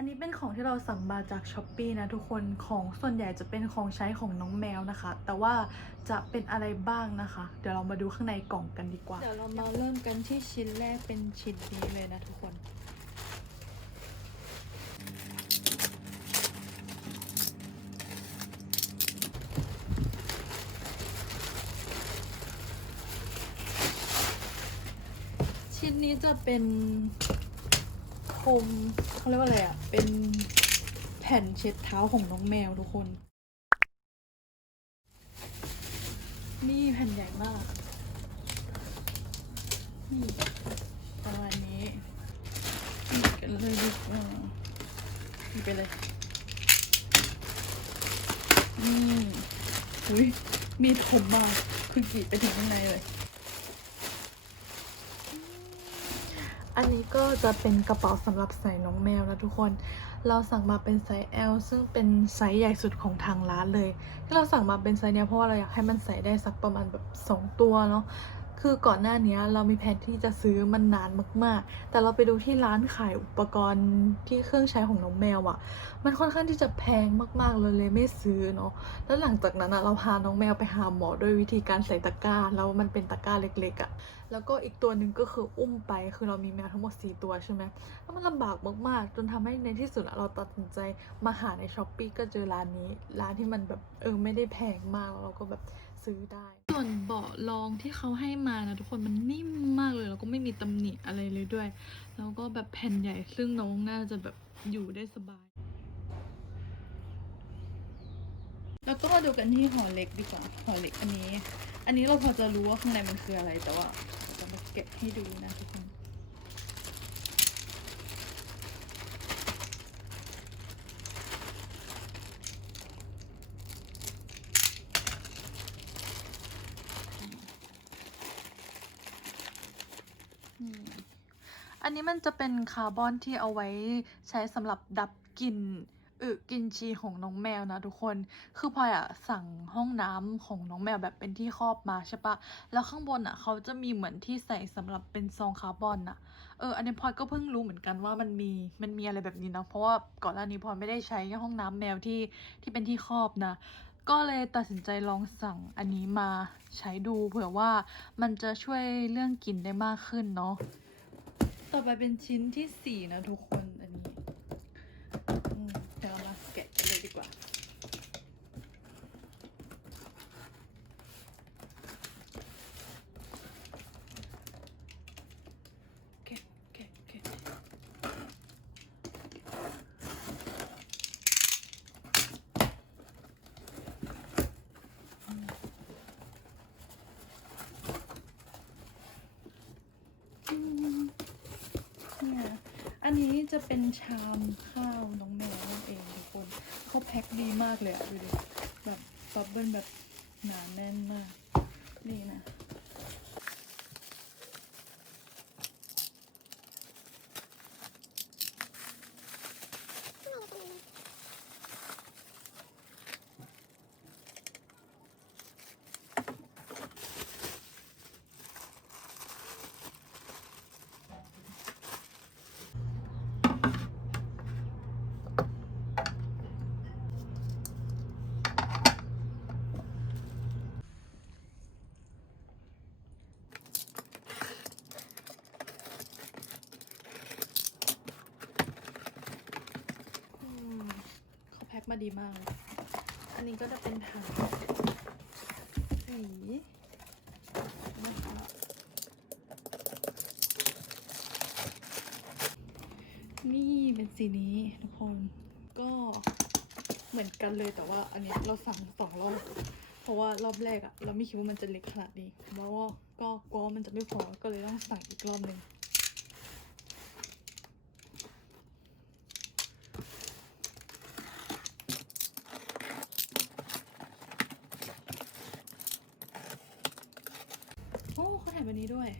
อันนี้เป็นของที่เราสั่งมาจากช้อปปีนะทุกคนของส่วนใหญ่จะเป็นของใช้ของน้องแมวนะคะ แต่ว่าจะเป็นอะไรบ้างนะคะ เดี๋ยวเรามาดูข้างในกล่องกันดีกว่า เดี๋ยวเรามาเริ่มกันที่ชิ้นแรกเป็นชิ้นนี้เลยนะทุกคนชิ้นนี้จะเป็น พรมเขาเรียกว่าอะไรอะ เป็นแผ่นเช็ดเท้าของน้องแมวทุกคน นี่แผ่นใหญ่มาก นี่ประมาณนี้หยิบกันเลยดีกว่าไปเลยนี่อุ้ยมีดคมมาก คือกีดไปถึงข้างในเลย อันนี้ก็จะเป็นกระเป๋าสำหรับใส่น้องแมวนะทุกคน เราสั่งมาเป็นไซส์ L ซึ่งเป็นไซส์ใหญ่สุดของทางร้านเลย ที่เราสั่งมาเป็นไซส์เนี้ยเพราะว่าเราอยากให้มันใส่ได้สักประมาณแบบ 2 ตัวเนาะ คือก่อนหน้านี้เรามีแผนที่จะซื้อมันนานมาก ๆ แต่เราไปดูที่ร้านขายอุปกรณ์ที่เครื่องใช้ของน้องแมวอะ่ะ มันค่อนข้างที่จะแพงมากๆเลยเลยไม่ซื้อเนาะ แล้วหลังจากนั้นอะเราพาน้องแมวไปหาหมอด้วยวิธีการใส่ตะกร้า แล้วมันเป็นตะกร้าเล็กๆอะ่ะ แล้วก็อีกตัวหนึ่งก็คืออุ้มไป คือเรามีแมวทั้งหมด 4 ตัวใช่ไหมแล้วมันลำบากมากๆ จนทำให้ในที่สุดเราตัดสินใจมาหาในช้อปปีก็เจอร้านนี้ ร้านที่มันแบบเออไม่ได้แพงมากแล้วเราก็แบบ ซื้อได้ ส่วนเบาะรองที่เขาให้มานะทุกคนมันนิ่มมากเลย แล้วก็ไม่มีตำหนิอะไรเลยด้วย แล้วก็แบบแผ่นใหญ่ซึ่งน้องน่าจะแบบอยู่ได้สบาย แล้วก็มาดูกันที่ห่อเล็กดีกว่าห่อเล็กอันนี้ อันนี้เราพอจะรู้ว่าข้างในมันคืออะไรแต่ว่าจะมาเก็บให้ดูนะทุกคน อันนี้มันจะเป็นคาร์บอนที่เอาไว้ใช้สำหรับดับกลิ่นอึกลินชีของน้องแมวนะทุกคน คือพลอยอะสั่งห้องน้ำของน้องแมวแบบเป็นที่ครอบมาใช่ปะ แล้วข้างบนอะเขาจะมีเหมือนที่ใส่สำหรับเป็นซองคาร์บอนอะเออ อันนี้พลอยก็เพิ่งรู้เหมือนกันว่ามันมี มันมีอะไรแบบนี้นะเพราะว่าก่อนหน้านี้พลอยไม่ได้ใช้ห้องน้ำแมวที่ที่เป็นที่ครอบนะ ก็เลยตัดสินใจลองสั่งอันนี้มาใช้ดูเผื่อว่ามันจะช่วยเรื่องกลิ่นได้มากขึ้นเนาะ ต่อไปเป็นชิ้นที่สี่นะทุกคนอันนี้อืมเดี๋ยวเรามาแกะกันเลยดีกว่า แกะแกะแกะอืมเนี่ย อันนี้จะเป็นชามข้าวน้องแมวนั่นเองทุกคนเขาแพ็คดีมากเลยอะดูดิแบบบับเบิ้ลแบบหนาแน่นมาก นี่นะ ดีมากเลยอันนี้ก็จะเป็นถังสีนะคะนี่เป็นสีนี้ทุกคนก็เหมือนกันเลยแต่ว่าอันเนี้ยเราสั่งสองรอบเพราะว่ารอบแรกอะเราไม่คิดว่ามันจะเล็กขนาดนี้เพราะว่าก็กลัวมันจะไม่พอก็เลยต้องสั่งอีกรอบหนึ่ง โันนี้ด้วย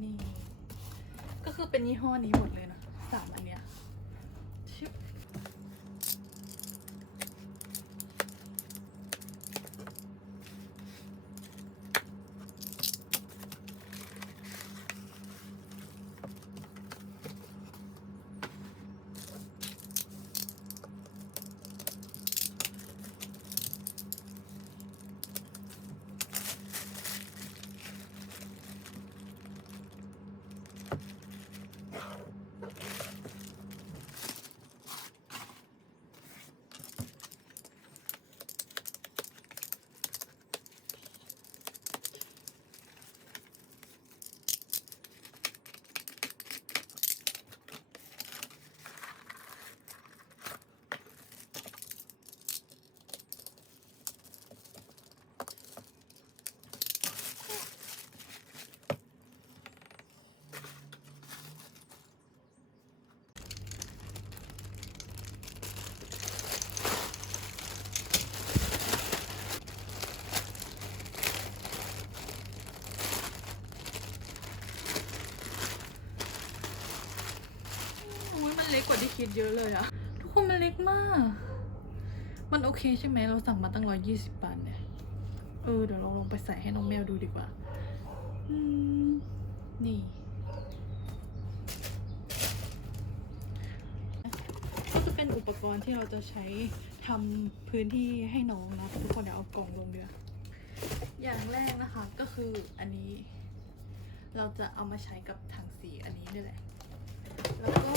นี่ ก็คือเป็นยี่ห้อนี้หมดเลยนะสามอันเนี้ยชิบ เล็ กว่าที่คิดเยอะเลยอะทุกคนมันเล็กมาก มันโอเคใช่ไหมเราสั่งมาตั้งร้อยยี่สิบบาทเนี่ย เออเดี๋ยวเราลองไปใส่ให้น้องแมวดูดีกว่า อืม นี่ก็จะเป็นอุปกรณ์ที่เราจะใช้ทำพื้นที่ให้น้องนะทุกคนเดี๋ยวเอากล่องลงเดืออย่างแรกนะคะก็คืออันนี้ เราจะเอามาใช้กับถังสีอันนี้นี่แหละ แล้วก็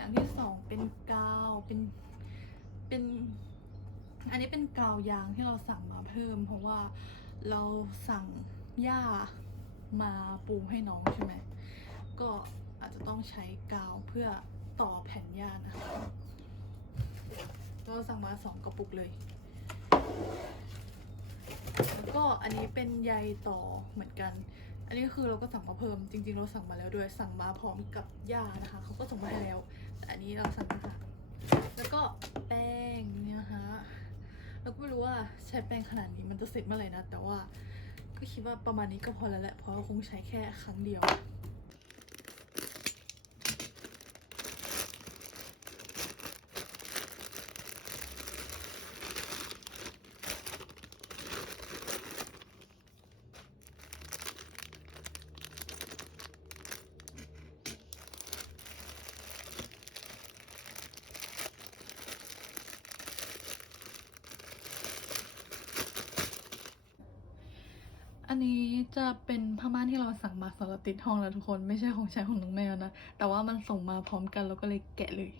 อย่างที่สองเป็นกาวเป็นเป็น อันนี้เป็นกาวยางที่เราสั่งมาเพิ่ม เพราะว่าเราสั่งหญ้ามาปูให้น้องใช่ไหมก็อาจจะต้องใช้กาวเพื่อต่อแผ่นหญ้านะคะเราสั่งมาสองกระปุกเลยแล้วก็อันนี้เป็นใยต่อเหมือนกัน อันนี้คือเราก็สั่งมาเพิ่มจริง ๆ เราสั่งมาแล้วด้วยสั่งมาพร้อมกับยานะคะเขาก็ส่งมาให้แล้ว แต่อันนี้เราสั่งมาจากแล้วก็แป้งเนี่ยนะคะเราก็ไม่รู้ว่าใช้แป้งขนาดนี้มันจะเสร็จเมื่อไหร่นะ แต่ว่าก็คิดว่าประมาณนี้ก็พอแล้วแหละเพราะเราคงใช้แค่ครั้งเดียว อันนี้ จะเป็นผ้าม่านที่เราสั่งมาสำหรับติดห้องแล้วทุกคนไม่ใช่ของใช้ของน้องแมวนะ แต่ว่ามันส่งมาพร้อมกันเราก็เลยแกะเลย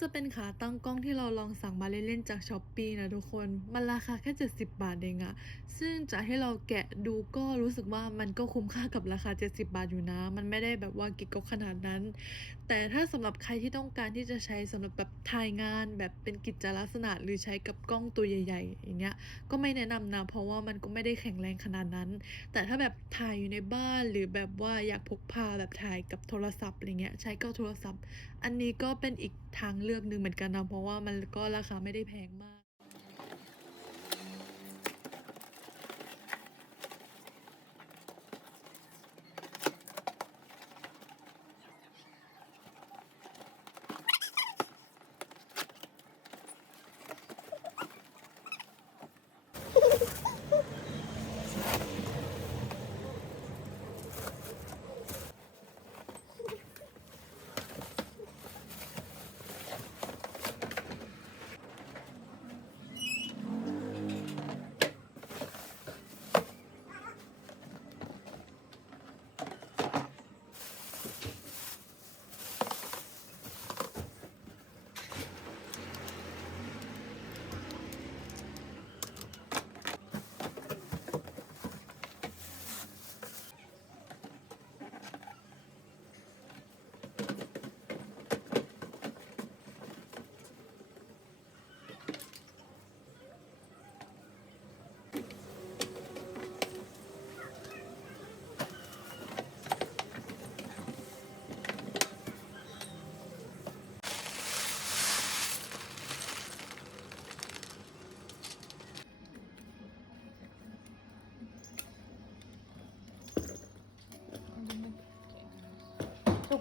จะเป็นขาตั้งกล้องที่เราลองสั่งมาเล่นๆจากช้อปปีนะทุกคน มันราคาแค่ 70 บาทเองอะซึ่งจะให้เราแกะดูก็รู้สึกว่ามันก็คุ้มค่ากับราคา 70 บาทอยู่นะ มันไม่ได้แบบว่ากิกกขนาดนั้น แต่ถ้าสำหรับใครที่ต้องการที่จะใช้สำหรับแบบถ่ายงานแบบเป็นกิจลักษณะหรือใช้กับกล้องตัวใหญ่ๆ อย่างเงี้ยก็ไม่แนะนำนะเพราะว่ามันก็ไม่ได้แข็งแรงขนาดนั้น แต่ถ้าแบบถ่ายอยู่ในบ้านหรือแบบว่าอยากพกพาแบบถ่ายกับโทรศัพท์อะไรเงี้ยใช้ก็โทรศัพท์ อันนี้ก็เป็นอีกทางเลือกหนึ่งเหมือนกันนะเพราะว่ามันก็ราคาไม่ได้แพงมาก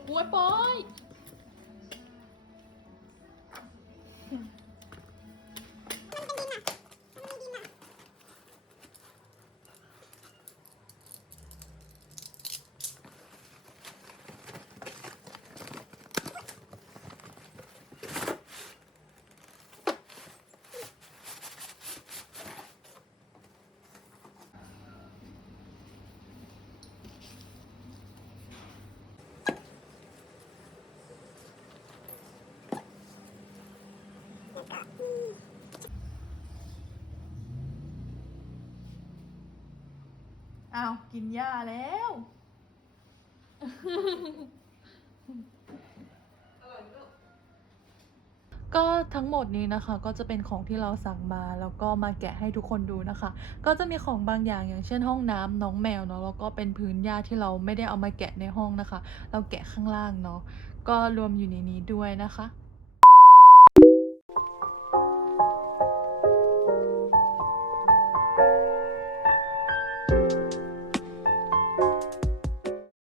หัวปอย อ้าวกินหญ้าแล้ว ก็ทั้งหมดนี้นะคะ ก็จะเป็นของที่เราสั่งมาแล้วก็มาแกะให้ทุกคนดูนะคะ ก็จะมีของบางอย่างอย่างเช่นห้องน้ำน้องแมวเนาะแล้วก็เป็นพื้นหญ้าที่เราไม่ได้เอามาแกะในห้องนะคะ เราแกะข้างล่างเนาะก็รวมอยู่ในนี้ด้วยนะคะ